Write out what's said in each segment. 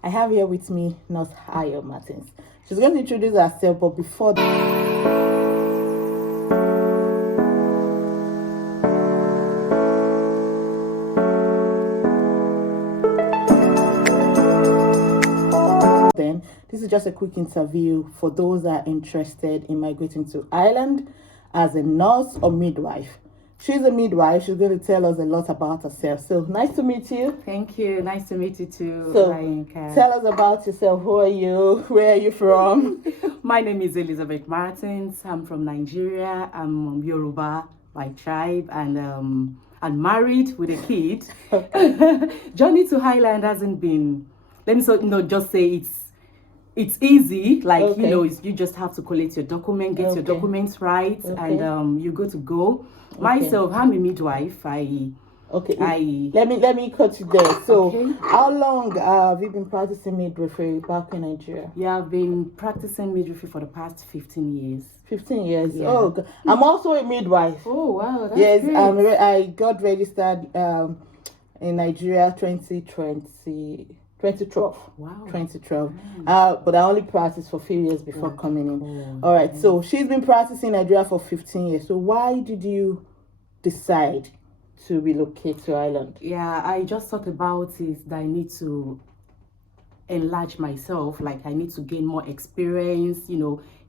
I have here with me Nurse Ayo Martins. She's going to introduce herself, but before then, this is just a quick interview for those that are interested in migrating to Ireland as a nurse or midwife. She's a midwife. She's going to tell us a lot about herself. So nice to meet you. Thank you. Nice to meet you too. So tell us about yourself. Who are you? Where are you from? My name is Elizabeth Martins. I'm from Nigeria. I'm Yoruba by tribe, and I'm married with a kid. Journey to Highland hasn't been. Let me just say it's easy. Like you just have to collect your document, get your documents right, and you go to go. Myself, I'm a midwife. Let me cut you there. So, how long have you been practicing midwifery back in Nigeria? Yeah, I've been practicing midwifery for the past 15 years. 15 years. Yeah. Oh, God. I'm also a midwife. Oh, wow. That's great. I got registered in Nigeria 2012. Wow. 2012. But I only practiced for a few years before coming in. All right. So she's been practicing in Nigeria for 15 years. So why did you decide to relocate to Ireland? Yeah, I just thought about it that I need to enlarge myself. Like I need to gain more experience,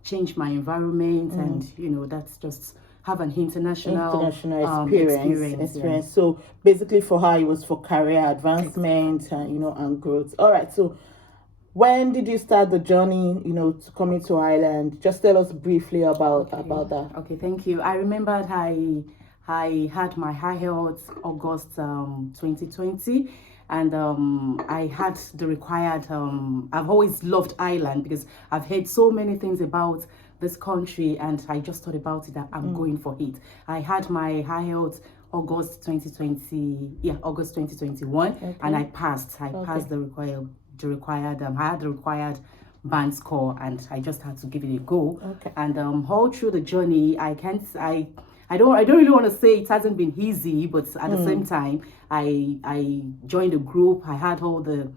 change my environment, and that's just have an international experience. Yeah. So basically for her it was for career advancement and growth. All right, so when did you start the journey to coming to Ireland? Just tell us briefly about that. Okay, thank you. I remembered I had my high health August 2020, and I had the required I've always loved Ireland because I've heard so many things about this country, and I just thought about it that I'm going for it. I had my high health August 2021, and I passed the required I had the required band score, and I just had to give it a go. And all through the journey, I don't really want to say it hasn't been easy, but at the same time, I joined a group. I had all the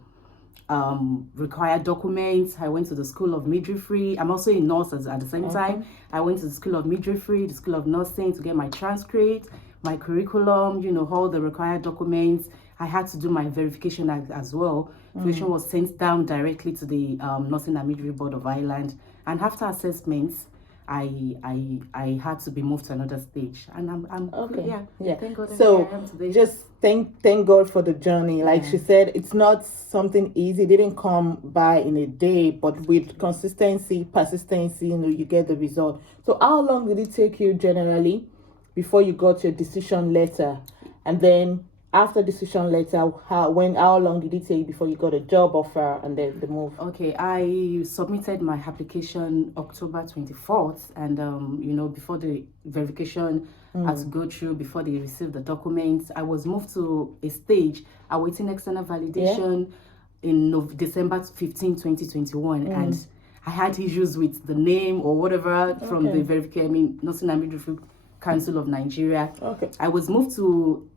required documents. I went to the School of Midwifery. I'm also a nurse at the same time. I went to the School of Midwifery, the School of Nursing to get my transcript, my curriculum, all the required documents. I had to do my verification as well. Verification was sent down directly to the Nursing and Midwifery Board of Ireland. And after assessments, I had to be moved to another stage, and I'm okay. Yeah. Thank God. So just thank God for the journey. Like she said, it's not something easy. It didn't come by in a day, but with consistency, persistency, you get the result. So how long did it take you generally before you got your decision letter, and then after decision letter, how long did it take before you got a job offer and then the move? Okay, I submitted my application October 24th, and before the verification had to go through, before they received the documents, I was moved to a stage awaiting external validation in December 15, 2021, and I had issues with the name or whatever from the verification. Nursing and Midwifery Council of Nigeria. I was moved to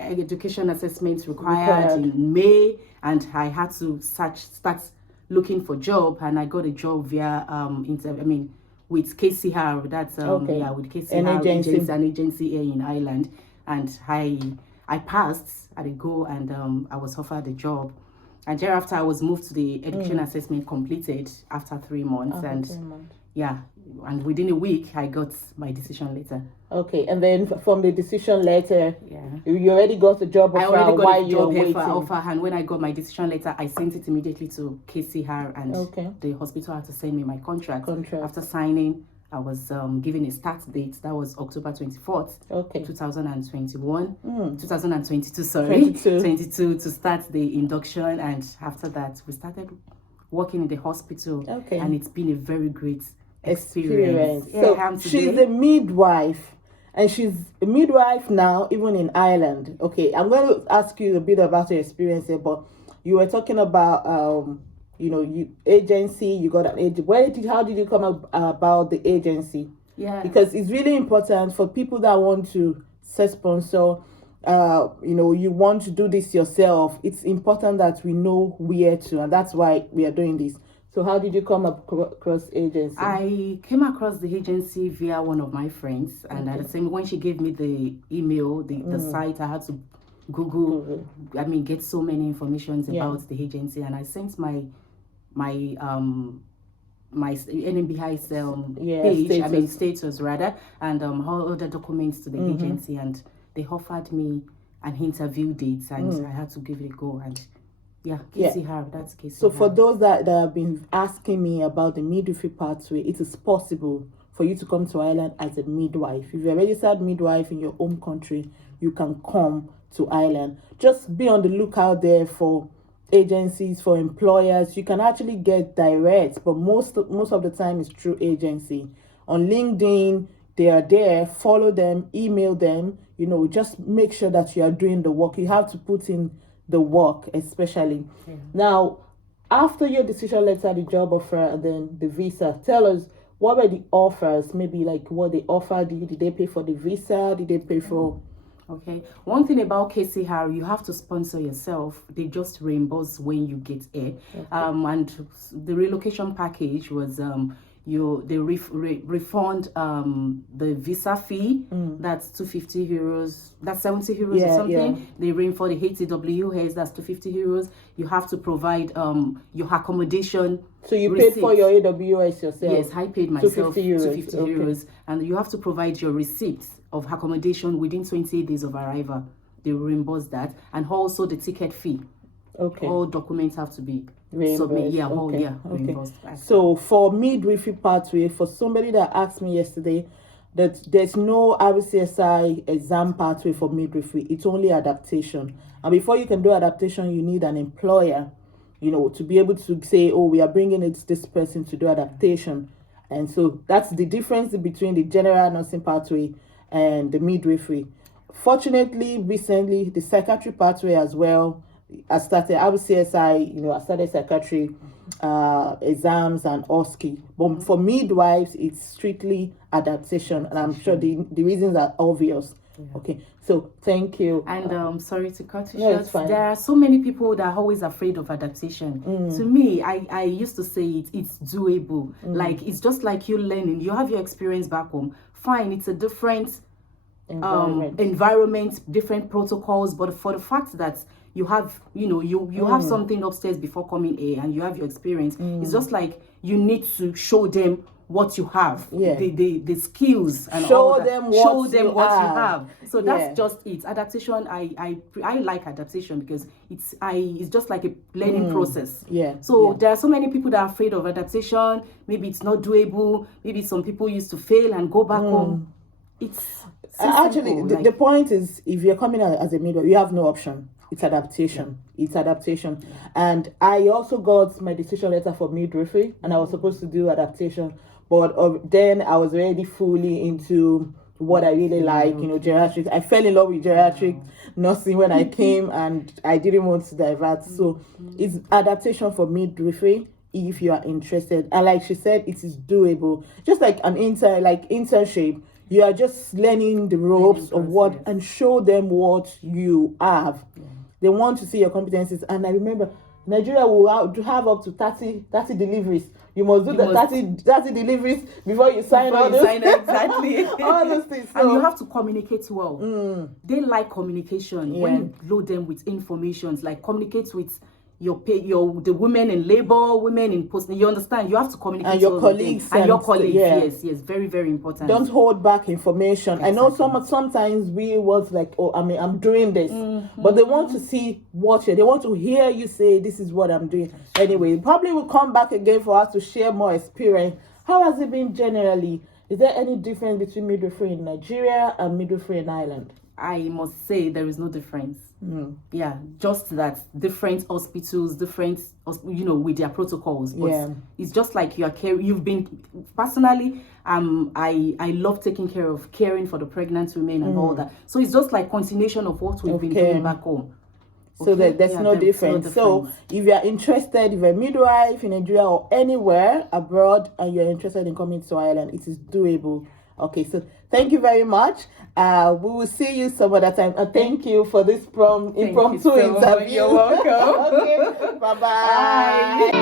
education assessments required in May, and I had to start looking for job, and I got a job via with KCR. That's with KCR, an agency here in Ireland, and I passed at a go, and I was offered a job, and thereafter I was moved to the education assessment completed after 3 months, and within a week I got my decision letter. Okay, and then from the decision letter, you already got the job offer. I already got the job offer, and when I got my decision letter, I sent it immediately to KCR, and the hospital had to send me my contract. After signing, I was given a start date. That was October 24th, 2021. 2022, sorry. 22 to start the induction, and after that, we started working in the hospital, and it's been a very great experience. So she's a midwife, and she's a midwife now, even in Ireland. Okay, I'm going to ask you a bit about your experience here, but you were talking about agency. You got an agency. How did you come about the agency? Yeah, because it's really important for people that want to self-sponsor you want to do this yourself, it's important that we know where to, and that's why we are doing this. So how did you come across agency? I came across the agency via one of my friends, and at the same, when she gave me the email, the site, I had to Google. I mean, get so many informations about the agency, and I sent my NMBI's page, status. I mean status rather, and all other documents to the agency, and they offered me an interview date, and I had to give it a go. And KCR, that's KCR. So for those that have been asking me about the midwifery pathway, it is possible for you to come to Ireland as a midwife. If you're a registered midwife in your home country, you can come to Ireland. Just be on the lookout there for agencies, for employers. You can actually get direct, but most of the time it's through agency. On LinkedIn, they are there. Follow them, email them. Just make sure that you are doing the work. You have to put in the work, especially. Now, after your decision letter, the job offer, and then the visa, tell us, what were the offers? Maybe like what they offered you. Did they pay for the visa? Did they pay for... Okay. One thing about KCR, you have to sponsor yourself. They just reimburse when you get here. And the relocation package was they refund the visa fee. That's €250. That's €70 or something. They reimburse the HTWS. That's €250. You have to provide your accommodation. So you paid for your AWS yourself? Yes, I paid myself €250. €250. And you have to provide your receipts of accommodation within 28 days of arrival. They reimburse that, and also the ticket fee. All documents have to be submitted. Reimbursed. So for midwifery pathway, for somebody that asked me yesterday that there's no RCSI exam pathway for midwifery, it's only adaptation. And before you can do adaptation, you need an employer, to be able to say, oh, we are bringing this person to do adaptation. And so that's the difference between the general nursing pathway and the midwifery. Fortunately, recently, the psychiatry pathway as well, I started RCSI, I started psychiatry exams and OSCE. But for midwives, it's strictly adaptation. And I'm sure the reasons are obvious. Okay, so thank you. And sorry to cut you short. There are so many people that are always afraid of adaptation. To me, I used to say it's doable. Like, it's just like you learning. You have your experience back home. Fine, it's a different environment, different protocols, but for the fact that you have, you have something upstairs before coming here, and you have your experience, it's just like you need to show them what you have, the skills, and show them what you have. So that's just it. Adaptation, I like adaptation because it's just like a learning process. So there are so many people that are afraid of adaptation. Maybe it's not doable. Maybe some people used to fail and go back home. It's actually simple, the point is, if you're coming out as a midwife, you have no option. It's adaptation. It's adaptation. And I also got my decision letter for midwifery, and I was supposed to do adaptation. But then I was already fully into what I really like, geriatrics. I fell in love with geriatric nursing when I came, and I didn't want to divert. So it's adaptation for midwifery if you are interested. And like she said, it is doable. Just like an internship. You are just learning the ropes of what, and show them what you have. They want to see your competencies. And I remember, Nigeria will have up to 30 deliveries. You must do 30 deliveries before you sign all those. Exactly. All those things. So, and you have to communicate well. They like communication. When you load them with information, like communicate with the women in labor, women in post. You understand? You have to communicate and your colleagues and your colleagues. Yes, very, very important. Don't hold back information. Exactly. I know sometimes we was like, oh, I'm doing this, but they want to see what they want to hear you say, this is what I'm doing. Anyway, probably we'll come back again for us to share more experience. How has it been generally? Is there any difference between midwifery in Nigeria and midwifery in Ireland? I must say there is no difference. Yeah, just that different hospitals, different, with their protocols. But it's just like you've been, personally, I love caring for the pregnant women and all that. So it's just like continuation of what we've been doing back home. So there's no difference. So if you're interested, if you're a midwife in Nigeria or anywhere abroad, and you're interested in coming to Ireland, it is doable. Okay, so thank you very much. We will see you some other time. Thank you for this impromptu so interview. You're welcome. Okay, bye-bye. Bye.